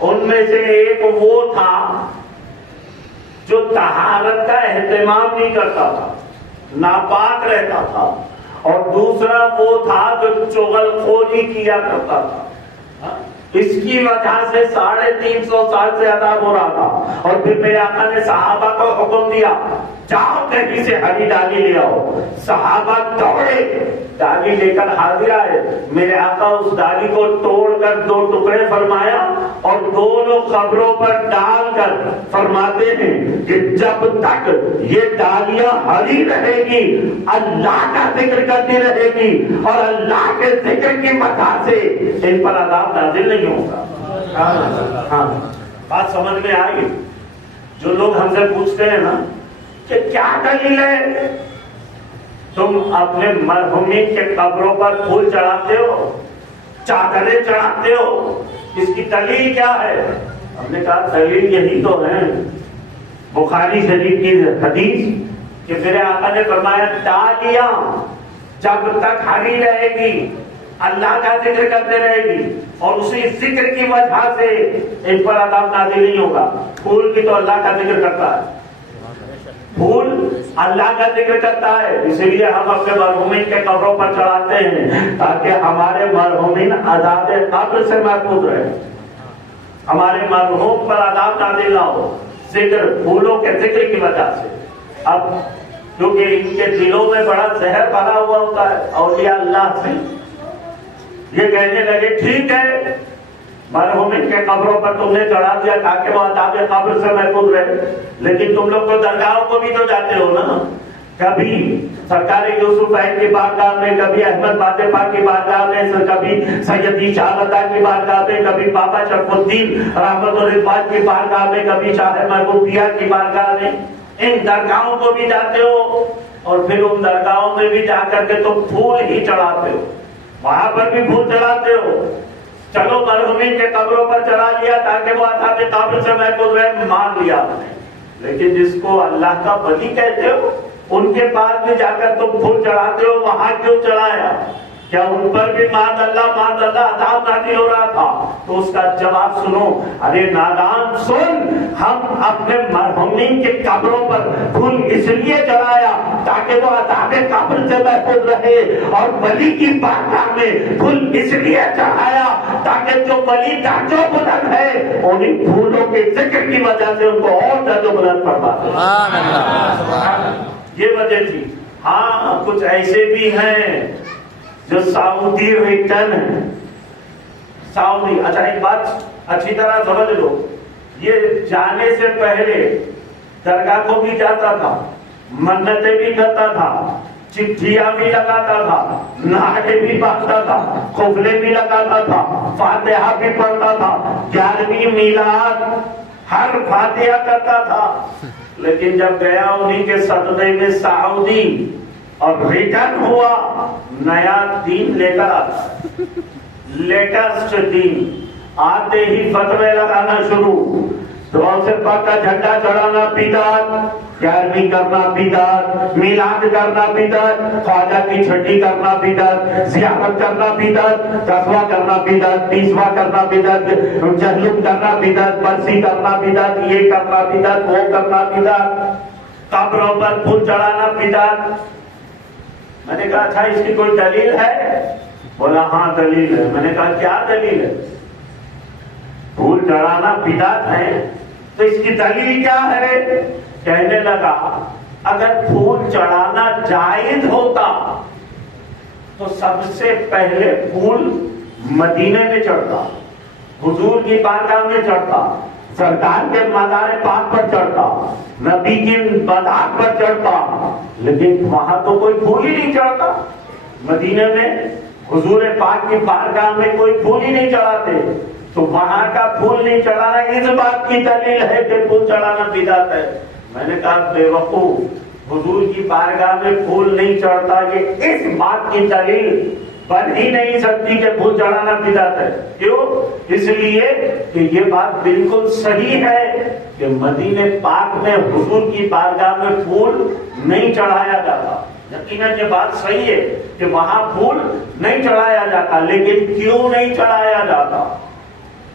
ان میں سے ایک وہ تھا جو طہارت کا اہتمام نہیں کرتا تھا، ناپاک رہتا تھا، اور دوسرا وہ تھا جو چغل خوری کیا کرتا تھا۔ اس کی وجہ سے 350 سال سے عذاب ہو رہا تھا۔ اور پھر میرے آقا نے صحابہ کو حکم دیا، جاؤ کہیں سے ہری ڈالی لے آؤ۔ صحابہ دوڑے، ڈالی لے کر حاضر آئے۔ میرے آقا اس ڈالی کو توڑ کر 2 ٹکڑے فرمایا اور دونوں قبروں پر ڈال کر فرماتے ہیں کہ جب تک یہ ڈالیاں ہری رہے گی اللہ کا ذکر کرتی رہے گی، اور اللہ کے ذکر کی وجہ سے ان پر عذاب نازل نہیں ہوگا۔ ہاں بات سمجھ میں آئی؟ جو لوگ ہم سے پوچھتے ہیں نا کہ کیا دلیل ہے، تم اپنے مرحومین کے قبروں پر پھول چڑھاتے ہو، چادریں چڑھاتے ہو، اس کی دلیل کیا ہے؟ ہم نے کہا دلیل یہی تو ہے، بخاری شریف کی حدیث کہ میرے آقا نے فرمایا ڈالیاں جب تک ہری رہے گی اللہ کا ذکر کرتے رہے گی، اور اسی ذکر کی وجہ سے ان پر عذاب نازل نہیں ہوگا۔ پھول بھی تو اللہ کا ذکر کرتا ہے، پھول اللہ کا ذکر کرتا ہے، اسی لیے ہم اپنے مرحومین کے قبروں پر چڑھاتے ہیں تاکہ ہمارے مرحومین عذاب قبر سے محفوظ رہے، ہمارے مرحوم پر عذاب نازل نہ ہو، ذکر پھولوں کے ذکر کی وجہ سے۔ اب کیونکہ ان کے دلوں میں بڑا زہر بھرا ہوا ہوتا ہے اولیاء اللہ سے، یہ کہنے لگے ٹھیک ہے مرحومین کے قبروں پر تم نے چڑھا دیا تاکہ وہ عذاب قبر سے محفوظ رہے، لیکن تم لوگ تو درگاہوں کو بھی تو جاتے ہو نا، کبھی سرکار یوسف کی بارگاہ میں، کبھی احمد باطفہ کی بارگاہ میں، کبھی سیدی شہادتہ کی بارگاہ میں، کبھی بابا شرف الدین رحمت الرضوان کی بارگاہ میں، کبھی شاہ محبوبیہ کی بارگاہ میں، ان درگاہوں کو بھی جاتے ہو، اور پھر ان درگاہوں میں بھی جا کر کے تم پھول ہی چڑھاتے ہو، وہاں پر بھی پھول چڑھاتے ہو۔ چلو مرحومین کے قبروں پر چڑھا لیا تاکہ وہ عذاب قبر سے محفوظ رہے، مان لیا، لیکن جس کو اللہ کا ولی کہتے ہو ان کے پاس بھی جا کر تم پھول چڑھاتے ہو، وہاں کیوں چڑھایا؟ کیا ان پر بھی مان اللہ عذاب نازل ہو رہا تھا؟ تو اس کا جواب سنو، ارے نادان سن، ہم اپنے مرحومین کے قبروں پر پھول اس لیے چڑھایا تاکہ وہ عذاب قبر سے محفوظ رہے، اور ولی کی بارگاہ میں پھول اس لیے چڑھایا تاکہ جو ولی درجہ بلند ہے انہیں پھولوں کے ذکر کی وجہ سے ان کو اور درجہ بلند فرما دے۔ یہ وجہ تھی۔ ہاں کچھ ایسے بھی ہیں جو سعودی ریٹرن ہے، سعودی، اچھا ایک بات اچھی طرح سمجھ لو، یہ جانے سے پہلے درگاہ کو بھی جاتا تھا، منتیں بھی کرتا تھا، چٹھیاں بھی لگاتا تھا، نعرے بھی باندھتا تھا، قبلے بھی لگاتا تھا، فاتحہ بھی پڑھتا تھا، 11ویں میلاد ہر فاتحہ کرتا تھا، لیکن جب گیا انہی کے صدقے میں سعودی اور ریٹرن ہوا، نیا دین لے کر آتا ہے، لیٹسٹ دین، آتے ہی فتوے لگانا شروع، روزے پاک کا جھنڈا چڑھانا بدعت، 11ویں کرنا بدعت، میلاد کرنا بدعت، خواجہ کی چھٹی کرنا بدعت، زیارت کرنا بدعت، 10واں کرنا بدعت، 20واں کرنا بدعت، جہلم کرنا بدعت، برسی کرنا بدعت، یہ کرنا بدعت، وہ کرنا بدعت، قبروں پر پھول چڑھانا بدعت۔ میں نے کہا اچھا اس کی کوئی دلیل ہے؟ بولا ہاں دلیل ہے۔ میں نے کہا کیا دلیل ہے؟ پھول چڑھانا بدعت ہے تو اس کی دلیل کیا ہے؟ کہنے لگا اگر پھول چڑھانا جائز ہوتا تو سب سے پہلے پھول مدینے میں چڑھتا، حضور کی بارگاہ میں چڑھتا، سرکار کے مزار پاک پر چڑھتا، نبی کی بذات پر چڑھتا، لیکن وہاں تو کوئی پھول ہی نہیں چڑھتا۔ مدینے میں حضور پاک کی بارگاہ میں کوئی پھول ہی نہیں چڑھاتے، تو وہاں کا پھول نہیں چڑھانا اس بات کی دلیل ہے کہ پھول چڑھانا بدعت ہے۔ میں نے کہا بے وقوف، حضور کی بارگاہ میں پھول نہیں چڑھتا، یہ اس بات کی دلیل بن ہی نہیں سکتی کہ پھول چڑھانا بدعت ہے۔ کیوں؟ اس لیے کہ یہ بات بالکل صحیح ہے کہ مدینے پاک میں حضور کی بارگاہ میں پھول نہیں چڑھایا جاتا، یقیناً یہ بات صحیح ہے کہ وہاں پھول نہیں چڑھایا جاتا، لیکن کیوں نہیں چڑھایا جاتا؟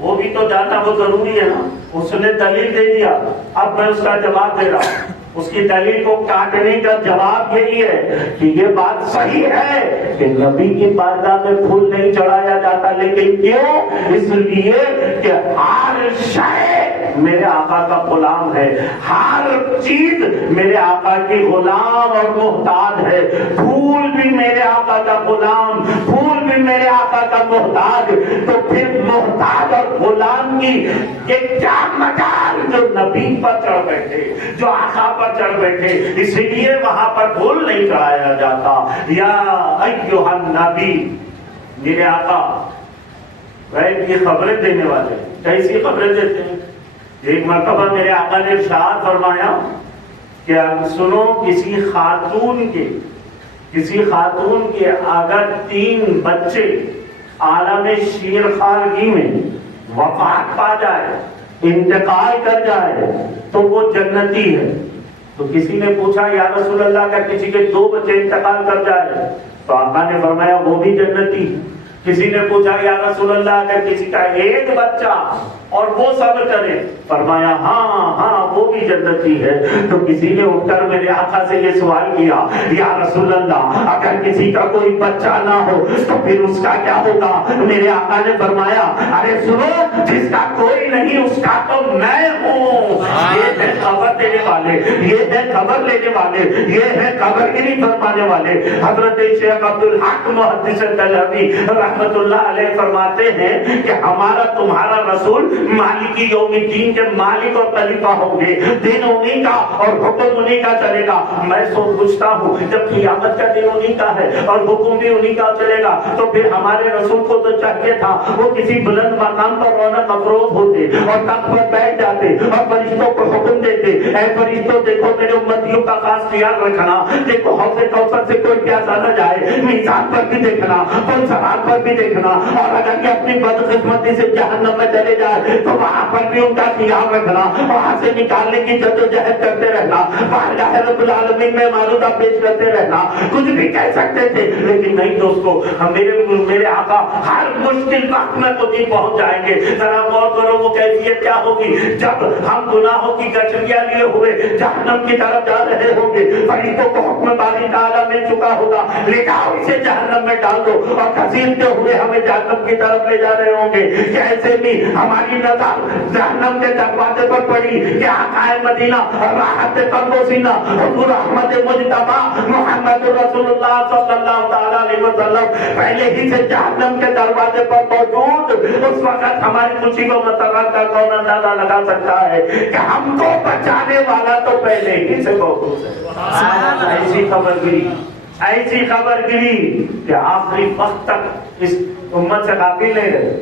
وہ بھی تو جاننا وہ ضروری ہے نا. اس نے دلیل دے دیا, اب میں اس کا جواب دے رہا ہوں. اس کی دلیل کو کاٹنے کا جواب یہی ہے کہ یہ بات صحیح ہے کہ نبی کی بارگاہ میں پھول نہیں چڑھایا جاتا, لیکن کیوں؟ اس لیے کہ ہر شے میرے آقا کا غلام ہے, ہر چیز میرے آقا کی غلام اور محتاج ہے. پھول بھی میرے آقا کا غلام, پھول بھی میرے آقا کا محتاج. تو پھر محتاج اور غلام کی یہ کیا مجال جو نبی پر چڑھ بیٹھے, جو آقا پر چڑھ بیٹھے, اسی لیے وہاں پر پھول نہیں چڑھایا جاتا. یا ایھا النبی, میرے آقا غیب کی خبریں دینے والے. کیسی خبریں دیتے ہیں؟ ایک مرتبہ میرے آقا نے ارشاد فرمایا کہ سنو, کسی خاتون کے اگر 3 بچے عالم شیرخوارگی میں وفات پا جائے, انتقال کر جائے, تو وہ جنتی ہے. تو کسی نے پوچھا یا رسول اللہ, اگر کسی کے 2 بچے انتقال کر جائے, تو آقا نے فرمایا وہ بھی جنتی. کسی نے پوچھا یا رسول اللہ, اگر کسی کا 1 بچہ اور وہ صبر کرے, فرمایا ہاں وہ بھی جنتی ہے. تو کسی نے اٹھ کر میرے آقا سے یہ سوال کیا, یا رسول اللہ, اگر کسی کا کوئی بچہ نہ ہو تو پھر اس کا کیا ہوگا؟ میرے آقا نے فرمایا, ارے سنو, جس کا کوئی نہیں اس کا تو میں ہوں. یہ ہے خبر دینے والے, یہ ہے خبر لینے والے, یہ ہے خبر گیری فرمانے والے. حضرت شیخ عبدالحق محدث دہلوی رحمت اللہ علیہ فرماتے ہیں کہ ہمارا تمہارا رسول مالکی یوم الدین کے مالک اور خلیفہ ہوں گے. دن انہیں کا اور حکم انہیں کا چلے گا. میں پوچھتا ہوں, جب قیامت کا دن انہیں کا ہے اور حکم بھی انہیں کا چلے گا, تو پھر ہمارے رسول کو تو چاہیے تھا وہ کسی بلند مقام پر رونق افروز ہوتے اور تخت پر بیٹھ جاتے اور فرشتوں کو حکم دیتے, اے فرشتوں دیکھو میرے امتیوں کا خاص خیال رکھنا, دیکھو حوض کوثر سے کوئی پیاسا نہ جائے, میزان پر بھی دیکھنا, پل صراط پر بھی دیکھنا, اور اگر یہ اپنی بدقسمتی سے جہنم میں چلے جائے تو وہاں پر بھی ان کا خیال رکھنا, وہاں سے نکالنے کی جدوجہد کرتے رہنا, بارگاہ رب العالمین میں معروضہ پیش کرتے رہنا. کچھ بھی کہہ سکتے تھے, لیکن نہیں دوستو, میرے آقا ہر مشکل وقت میں خود ہی پہنچ جائیں گے. ذرا غور کرو وہ کیفیت کیا ہوگی جب ہم گناہوں کی گٹھڑیاں لیے ہوئے جہنم کی طرف جا رہے ہوں گے. فرشتوں کو حکم باری تعالیٰ مل چکا ہوگا, لے جاؤ اسے جہنم میں ڈال دو, اور گھسیٹتے ہوئے ہمیں جہنم کی طرف لے جا رہے ہوں گے. کیسے بھی ہماری نظر جہنم کے دروازے پر پڑی کہ آقا مدینہ راحت قلب و سینہ حضور احمد مجتبی محمد رسول اللہ صلی اللہ تعالی علیہ وسلم پہلے ہی سے جہنم کے دروازے پر موجود, اس وقت ہماری خوشی کو مسرت کا کون اندازہ لگا سکتا ہے کہ ہم کو بچانے والا تو پہلے ہی سے موجود ہے. ایسی خبر گری, ایسی خبر گری کہ آخری وقت تک اس امت سے غافل نہیں رہے,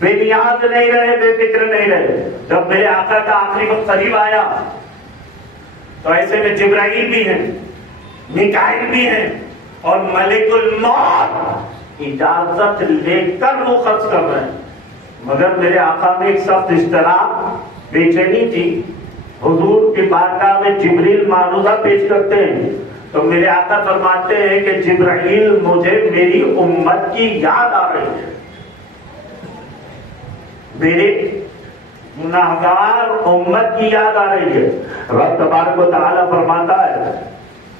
بے نیاز نہیں رہے, بے فکر نہیں رہے. جب میرے آقا کا آخری وقت قریب آیا تو ایسے میں جبرائیل بھی ہیں, میکائیل بھی ہیں, اور ملک الموت اجازت لے کر وہ خرچ کر رہے ہیں. مگر میرے آقا میں ایک سخت اضطراب, بے چینی تھی. حضور کی بارگاہ میں جبریل معروضہ پیش کرتے ہیں تو میرے آقا فرماتے ہیں کہ جبرائیل مجھے میری امت کی یاد آ رہی ہے, میرے گناہگار امت کی یاد آ رہی ہے. رب تبارک و تعالیٰ فرماتا ہے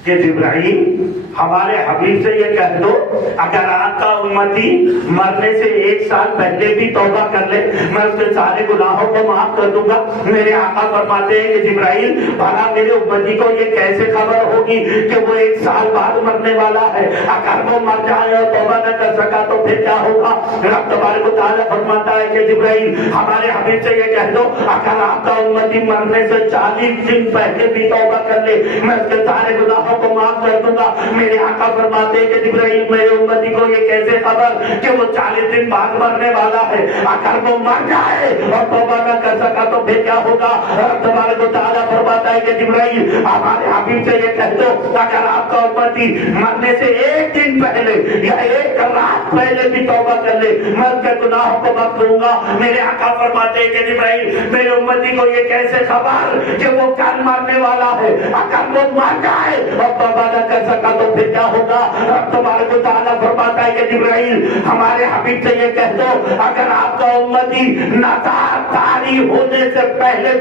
کہ جبرائیل ہمارے حبیب سے یہ کہہ دو, اگر آپ کا امتی مرنے سے 1 سال پہلے بھی توبہ کر لے میں اس کے سارے گناہوں کو معاف کر دوں گا. میرے آقا فرماتے ہیں کہ جبرائیل بھلا میرے امتی کو یہ کیسے خبر ہوگی کہ وہ 1 سال بعد مرنے والا ہے؟ اگر وہ مر جائے اور توبہ نہ کر سکا تو پھر کیا ہوگا؟ رب تبارک و تعالیٰ فرماتا ہے کہ جبرائیل ہمارے حبیب سے یہ کہہ دو, اگر آپ کا امتی مرنے سے 40 دن پہلے بھی توبہ کر لے میں اس کے سارے گناہوں کو معاف کر دوں گا. میرے آقا فرماتے ہیں کہ جبرائیل میرے امتی کو یہ کیسے خبر کہ وہ 40 دن بعد مرنے والا ہے؟ اگر وہ مر جائے اور توبہ نہ کر سکا تو پھر کیا ہوگا؟ رب تبارک و تعالیٰ فرماتا ہے کہ جبرائیل ہمارے حبیب سے یہ کہہ دو, اگر آپ کا امتی مرنے سے 1 دن پہلے یا 1 رات پہلے بھی توبہ کر لے میں اس کے گناہوں کو معاف کروں گا. میرے آقا فرماتے ہیں کہ جبرائیل میرے امتی کو یہ کیسے خبر کہ وہ کل مرنے والا ہے؟ اگر وہ مر جائے اور توبہ نہ کر سکا تو تو پھر کیا ہوگا؟ رب تبارک و تعالیٰ فرماتا ہے کہ جبرائیل ہمارے حبیب سے یہ کہہ دو اگر آپ کا امتی ناداری ہونے سے پہلے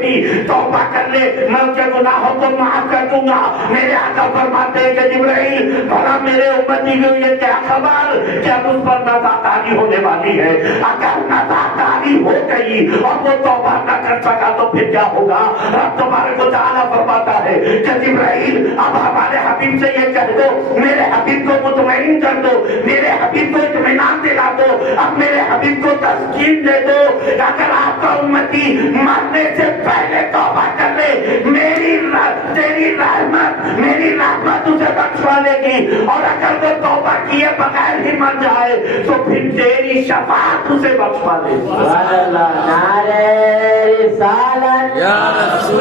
بھی توبہ کر لے میں اس کے گناہوں کو معاف کر دوں گا۔ میرے آقا فرماتے ہیں کہ جبرائیل بھلا میرے امتی کو یہ کیا خبر کہ اب اس پر ناداری ہونے والی ہے؟ اگر ناداری ہو گئی اور وہ توبہ نہ کر سکا تو پھر کیا ہوگا؟ رب تبارک و تعالیٰ فرماتا ہے کہ جبرائیل اب ہمارے حبیب سے یہ کہہ دو میرے حبیب کو مطمئن کر دو، میرے حبیب کو اطمینان دلا دو، اب میرے حبیب کو تسکین دے دو اگر آپ کا امتی مرنے سے پہلے توبہ کر لے تیری رحمت اسے بخشوا لے گی، اور اگر وہ توبہ کیے بغیر ہی مر جائے تو پھر تیری شفاعت اسے بخشوا دے گی۔ نعرہ رسالت